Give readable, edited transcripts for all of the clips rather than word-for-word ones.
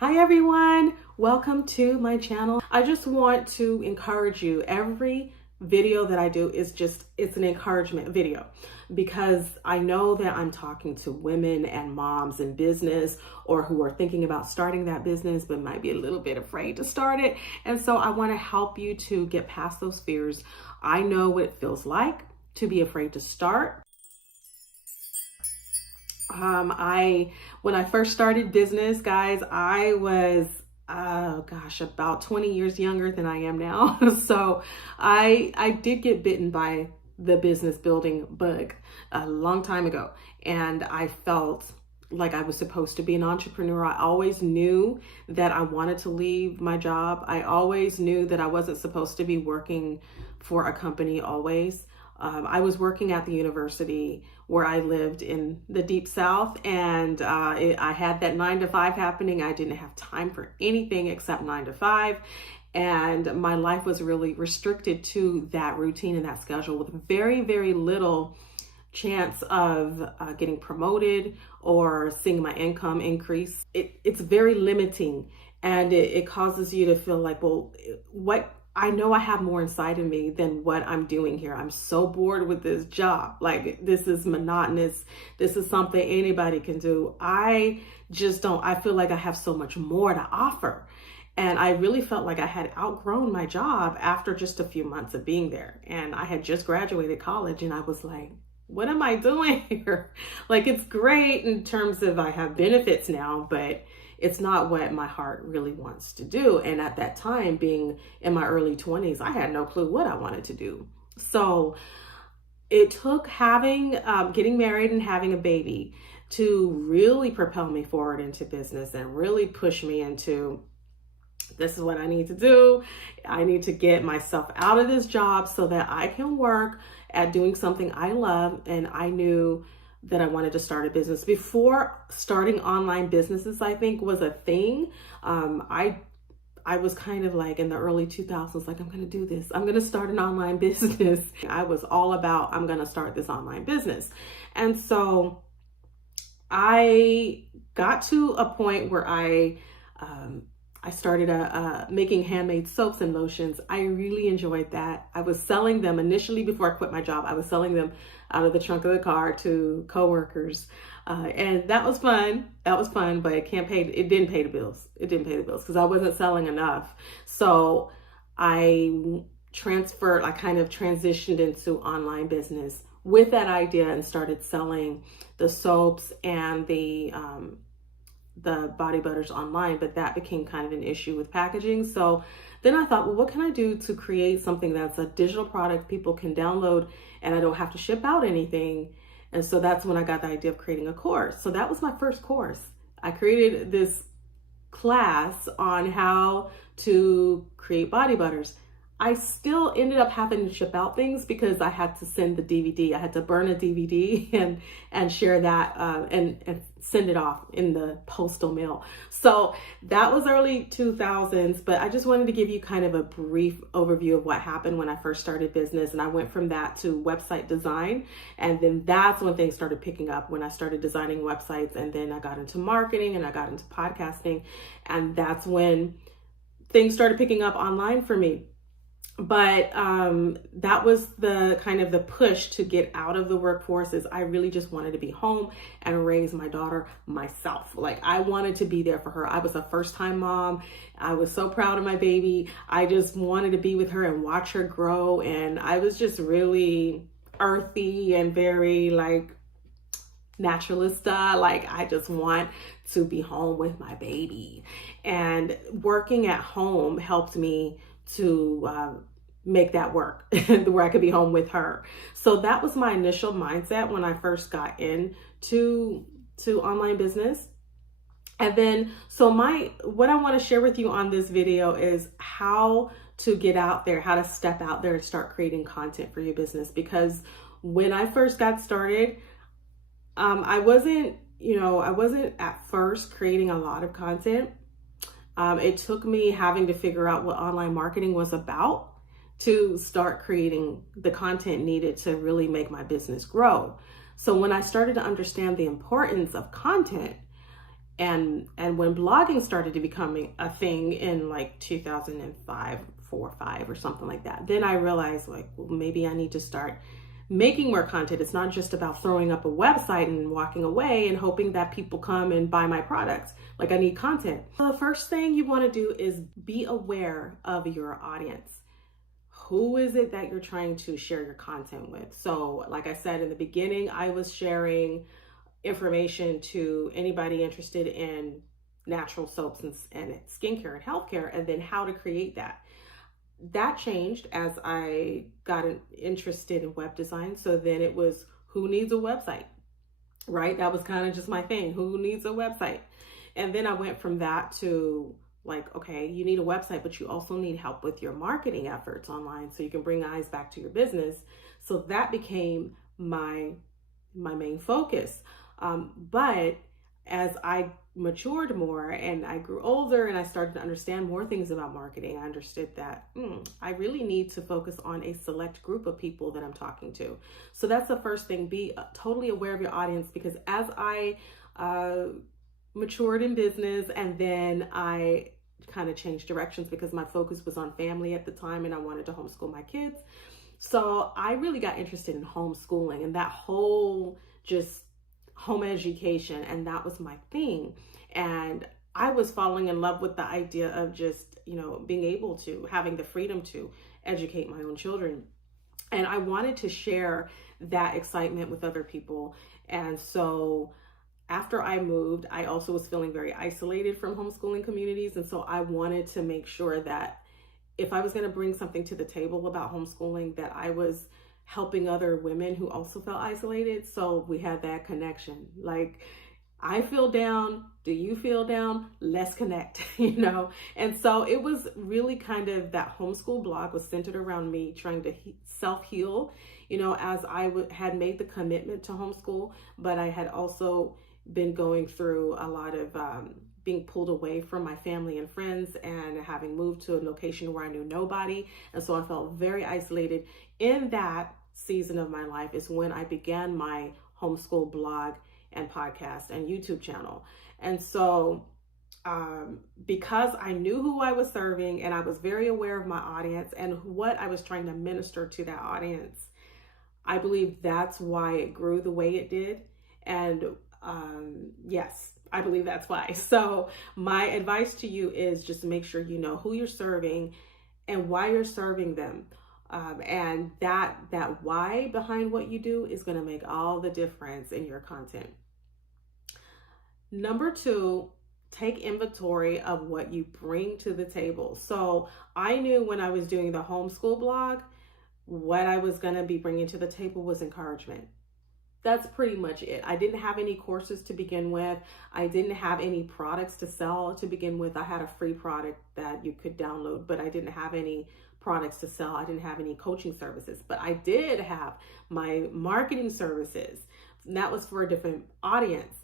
Hi everyone, welcome to my channel. I just want to encourage you. Every video that I do is it's an encouragement video because I know that I'm talking to women and moms in business or who are thinking about starting that business but might be a little bit afraid to start it. And so I want to help you to get past those fears. I know what it feels like to be afraid to start. When I first started business, guys, I was, about 20 years younger than I am now. So I did get bitten by the business building bug a long time ago. And I felt like I was supposed to be an entrepreneur. I always knew that I wanted to leave my job. I always knew that I wasn't supposed to be working for a company always. I was working at the university where I lived in the deep South, and I had that 9 to 5 happening. I didn't have time for anything except 9 to 5. And my life was really restricted to that routine and that schedule with very, very little chance of getting promoted or seeing my income increase. It's very limiting, and it causes you to feel like, well, I know I have more inside of me than what I'm doing here. I'm so bored with this job. Like, this is monotonous. This is something anybody can do. I feel like I have so much more to offer. And I really felt like I had outgrown my job after just a few months of being there. And I had just graduated college and I was like, what am I doing here? Like, it's great in terms of I have benefits now, but it's not what my heart really wants to do. And at that time, being in my early 20s, I had no clue what I wanted to do. So it took getting married and having a baby to really propel me forward into business and really push me into, this is what I need to do. I need to get myself out of this job so that I can work at doing something I love. And I knew that I wanted to start a business. Before starting online businesses, I think, was a thing. I was kind of like in the early 2000s, like, I'm going to do this. I'm going to start an online business. I was all about, I'm going to start this online business. And so I got to a point where I started making handmade soaps and lotions. I really enjoyed that. I was selling them initially before I quit my job. I was selling them out of the trunk of the car to coworkers. And that was fun. But it didn't pay the bills. It didn't pay the bills because I wasn't selling enough. So I kind of transitioned into online business with that idea and started selling the soaps and the body butters online, but that became kind of an issue with packaging. So then I thought, well, what can I do to create something that's a digital product people can download and I don't have to ship out anything? And so that's when I got the idea of creating a course. So that was my first course. I created this class on how to create body butters. I still ended up having to ship out things because I had to send the DVD. I had to burn a DVD and share that and send it off in the postal mail. So that was early 2000s, but I just wanted to give you kind of a brief overview of what happened when I first started business. And I went from that to website design. And then that's when things started picking up, when I started designing websites. And then I got into marketing and I got into podcasting. And that's when things started picking up online for me. But that was the kind of the push to get out of the workforce. Is I really just wanted to be home and raise my daughter myself. Like, I wanted to be there for her. I was a first-time mom. I was so proud of my baby. I just wanted to be with her and watch her grow. And I was just really earthy and very like naturalista. Like, I just want to be home with my baby. And working at home helped me to make that work where I could be home with her. So that was my initial mindset when I first got into online business. And then, what I want to share with you on this video is how to get out there, how to step out there and start creating content for your business. Because when I first got started, I wasn't at first creating a lot of content. It took me having to figure out what online marketing was about to start creating the content needed to really make my business grow. So when I started to understand the importance of content And when blogging started to becoming a thing in like 2005, 4, 5 or something like that, then I realized like, well, maybe I need to start making more content. It's not just about throwing up a website and walking away and hoping that people come and buy my products. Like, I need content. So the first thing you want to do is be aware of your audience. Who is it that you're trying to share your content with? So like I said in the beginning, I was sharing information to anybody interested in natural soaps and skincare and healthcare, and then how to create that. That changed as I got interested in web design. So then it was, who needs a website, right? That was kind of just my thing. Who needs a website? And then I went from that to like, okay, you need a website, but you also need help with your marketing efforts online so you can bring eyes back to your business. So that became my main focus. But as I matured more and I grew older and I started to understand more things about marketing, I understood that I really need to focus on a select group of people that I'm talking to. So that's the first thing. Be totally aware of your audience, because as I matured in business, and then I kind of changed directions because my focus was on family at the time and I wanted to homeschool my kids. So I really got interested in homeschooling and that whole just home education, and that was my thing. And I was falling in love with the idea of just, being able to, having the freedom to educate my own children. And I wanted to share that excitement with other people. And so after I moved, I also was feeling very isolated from homeschooling communities. And so I wanted to make sure that if I was going to bring something to the table about homeschooling, that I was helping other women who also felt isolated. So we had that connection. Like, I feel down. Do you feel down? Let's connect, And so it was really kind of, that homeschool blog was centered around me trying to self-heal, as I had made the commitment to homeschool, but I had also been going through a lot of being pulled away from my family and friends, and having moved to a location where I knew nobody. And so I felt very isolated. In that season of my life is when I began my homeschool blog and podcast and YouTube channel. And so because I knew who I was serving, and I was very aware of my audience and what I was trying to minister to that audience, I believe that's why it grew the way it did. And yes, I believe that's why. So my advice to you is just make sure you know who you're serving and why you're serving them. And that why behind what you do is going to make all the difference in your content. Number 2, take inventory of what you bring to the table. So I knew when I was doing the homeschool blog, what I was going to be bringing to the table was encouragement. That's pretty much it. I didn't have any courses to begin with. I didn't have any products to sell to begin with. I had a free product that you could download, but I didn't have any products to sell. I didn't have any coaching services, but I did have my marketing services. And that was for a different audience.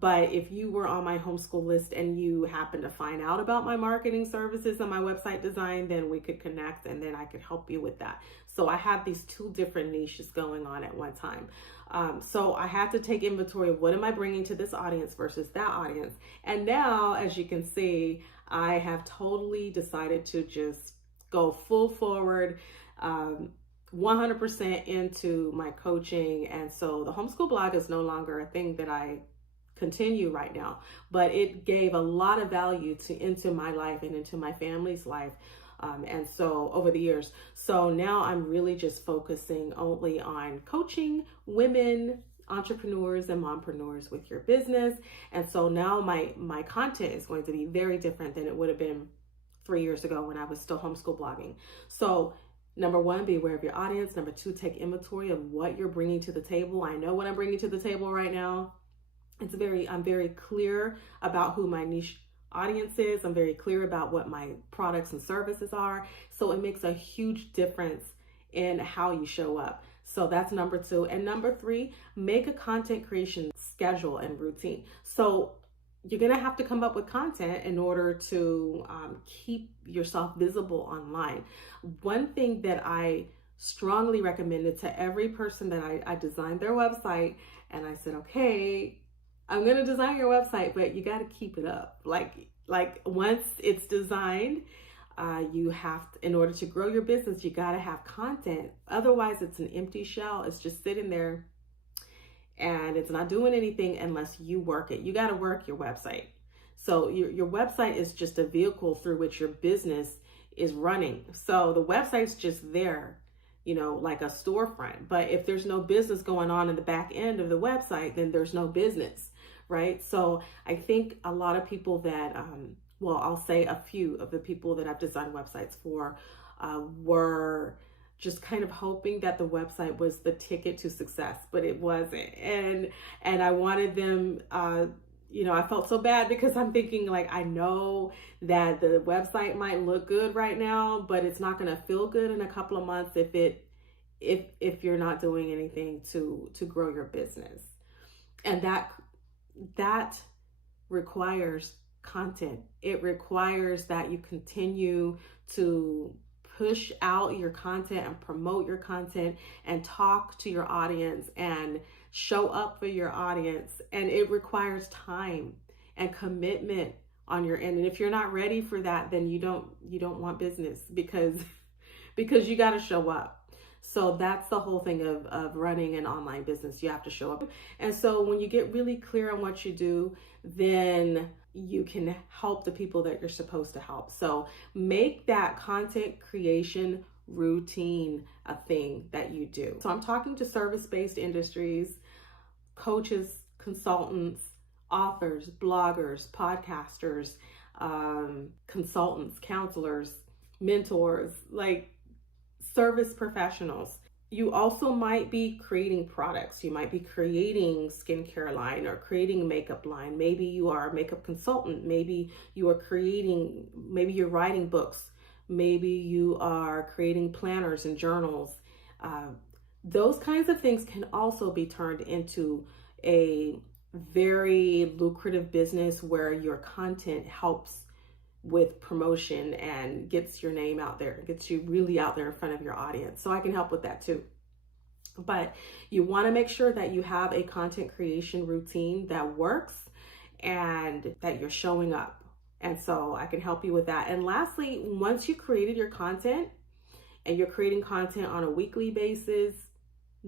But if you were on my homeschool list and you happen to find out about my marketing services and my website design, then we could connect and then I could help you with that. So I had these 2 different niches going on at one time. So I had to take inventory of what am I bringing to this audience versus that audience. And now, as you can see, I have totally decided to just go full forward, 100% into my coaching. And so the homeschool blog is no longer a thing that I continue right now, but it gave a lot of value into my life and into my family's life. And so over the years, so now I'm really just focusing only on coaching women, entrepreneurs and mompreneurs with your business. And so now my content is going to be very different than it would have been 3 years ago when I was still homeschool blogging. So number 1, be aware of your audience. Number 2, take inventory of what you're bringing to the table. I know what I'm bringing to the table right now. I'm very clear about who my niche audience is. I'm very clear about what my products and services are. So it makes a huge difference in how you show up. So that's number 2. And number 3, make a content creation schedule and routine. So you're going to have to come up with content in order to keep yourself visible online. One thing that I strongly recommended to every person that I designed their website, and I said, okay, I'm going to design your website, but you got to keep it up. Like once it's designed, you have to, in order to grow your business, you got to have content. Otherwise, it's an empty shell. It's just sitting there and it's not doing anything unless you work it. You got to work your website. So your website is just a vehicle through which your business is running. So the website's just there, like a storefront. But if there's no business going on in the back end of the website, then there's no business, right? So I think a lot of people that, I'll say a few of the people that I've designed websites for were just kind of hoping that the website was the ticket to success, but it wasn't. And I wanted them, I felt so bad because I'm thinking, like, I know that the website might look good right now, but it's not going to feel good in a couple of months if you're not doing anything to grow your business. And that requires content. It requires that you continue to push out your content and promote your content and talk to your audience and show up for your audience. And it requires time and commitment on your end. And if you're not ready for that, then you don't want business because you got to show up. So that's the whole thing of running an online business. You have to show up. And so when you get really clear on what you do, then you can help the people that you're supposed to help. So make that content creation routine a thing that you do. So I'm talking to service-based industries, coaches, consultants, authors, bloggers, podcasters, consultants, counselors, mentors, like service professionals. You also might be creating products. You might be creating skincare line or creating makeup line. Maybe you are a makeup consultant. Maybe you're writing books. Maybe you are creating planners and journals. Those kinds of things can also be turned into a very lucrative business where your content helps with promotion and gets your name out there, gets you really out there in front of your audience. So I can help with that too. But you want to make sure that you have a content creation routine that works and that you're showing up. And so I can help you with that. And lastly, once you created your content and you're creating content on a weekly basis,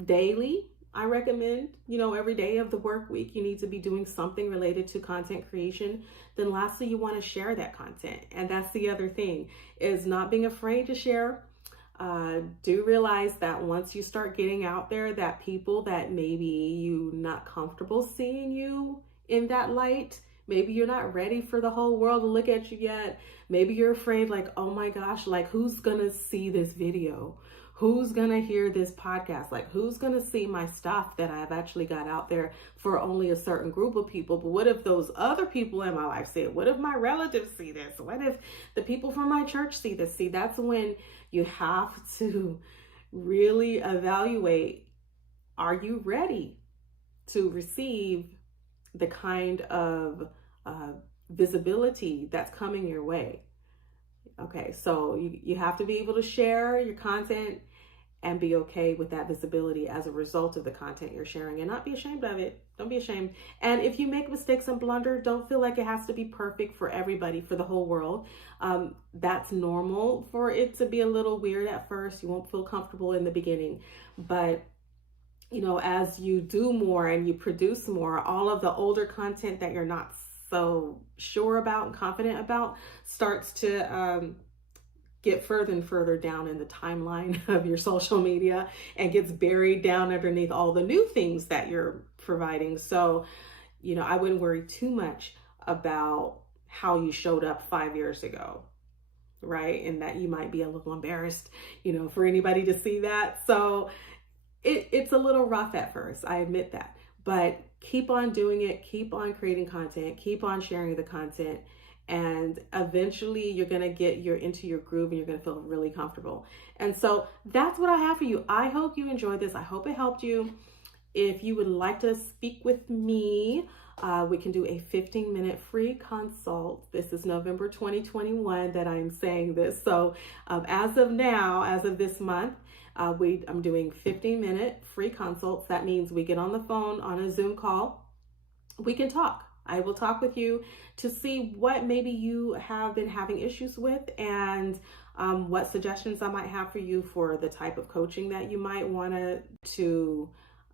daily, I recommend, every day of the work week, you need to be doing something related to content creation. Then lastly, you want to share that content. And that's the other thing, is not being afraid to share. Do realize that once you start getting out there, that people that maybe you not comfortable seeing you in that light, maybe you're not ready for the whole world to look at you yet. Maybe you're afraid, like, oh my gosh, like, who's gonna see this video? Who's gonna hear this podcast? Like, who's gonna see my stuff that I've actually got out there for only a certain group of people? But what if those other people in my life see it? What if my relatives see this? What if the people from my church see this? See, that's when you have to really evaluate, are you ready to receive the kind of visibility that's coming your way? Okay, so you have to be able to share your content and be okay with that visibility as a result of the content you're sharing and not be ashamed of it. Don't be ashamed. And if you make mistakes and blunder, don't feel like it has to be perfect for everybody, for the whole world. That's normal for it to be a little weird at first. You won't feel comfortable in the beginning, but as you do more and you produce more, all of the older content that you're not so sure about and confident about starts to get further and further down in the timeline of your social media and gets buried down underneath all the new things that you're providing. So, I wouldn't worry too much about how you showed up 5 years ago, right? And that you might be a little embarrassed, for anybody to see that. So it's a little rough at first, I admit that. But keep on doing it, keep on creating content, keep on sharing the content, and eventually you're going to get into your groove and you're going to feel really comfortable. And so that's what I have for you. I hope you enjoyed this. I hope it helped you. If you would like to speak with me, we can do a 15-minute free consult. This is November 2021 that I'm saying this. So as of now, as of this month, I'm doing 15-minute free consults. That means we get on the phone on a Zoom call. we can talk. I will talk with you to see what maybe you have been having issues with, and what suggestions I might have for you for the type of coaching that you might want to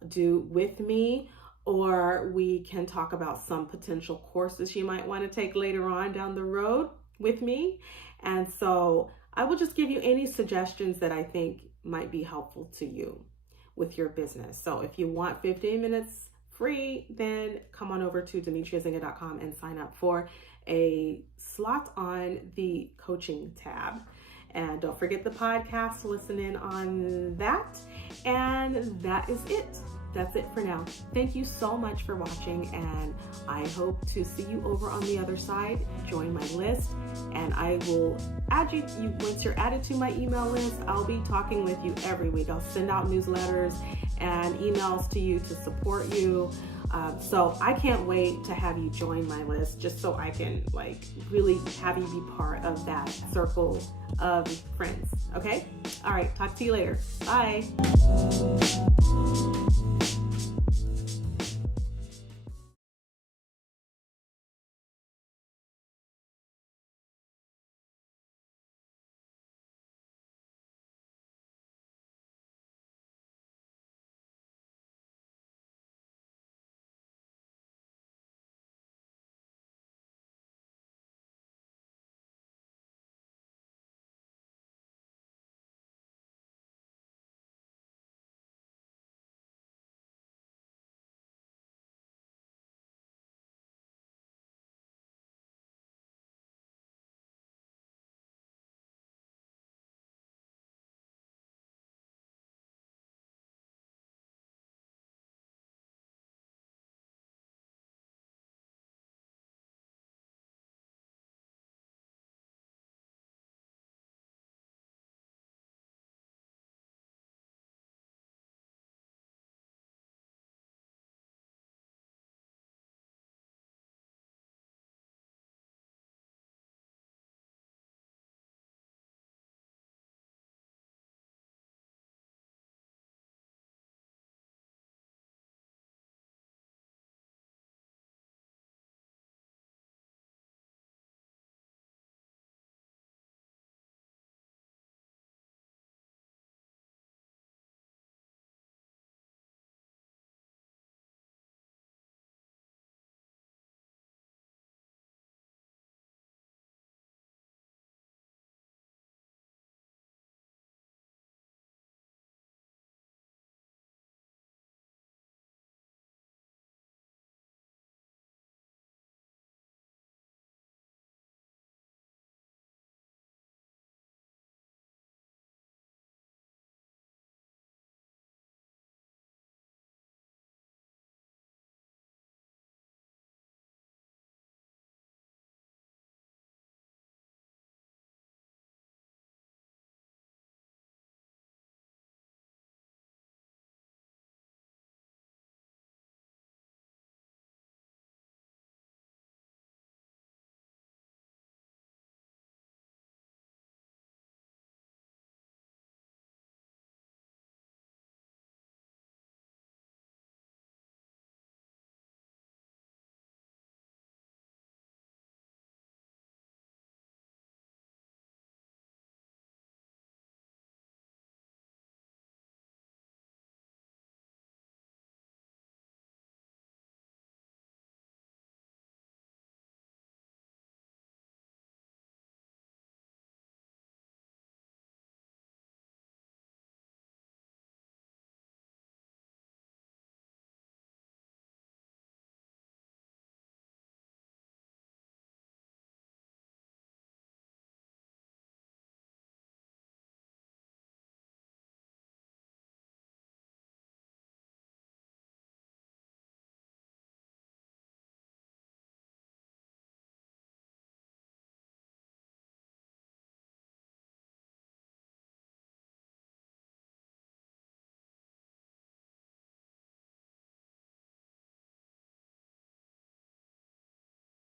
do with me. Or we can talk about some potential courses you might want to take later on down the road with me. And so I will just give you any suggestions that I think might be helpful to you with your business. So if you want 15 minutes free, then come on over to demetriazinga.com and sign up for a slot on the coaching tab. And don't forget the podcast, listen in on that. And that is it. That's it for now. Thank you so much for watching, and I hope to see you over on the other side. Join my list, and I will add you once you're added to my email list. I'll be talking with you every week. I'll send out newsletters and emails to you to support you. So I can't wait to have you join my list, just so I can really have you be part of that circle of friends. Okay? All right. Talk to you later. Bye.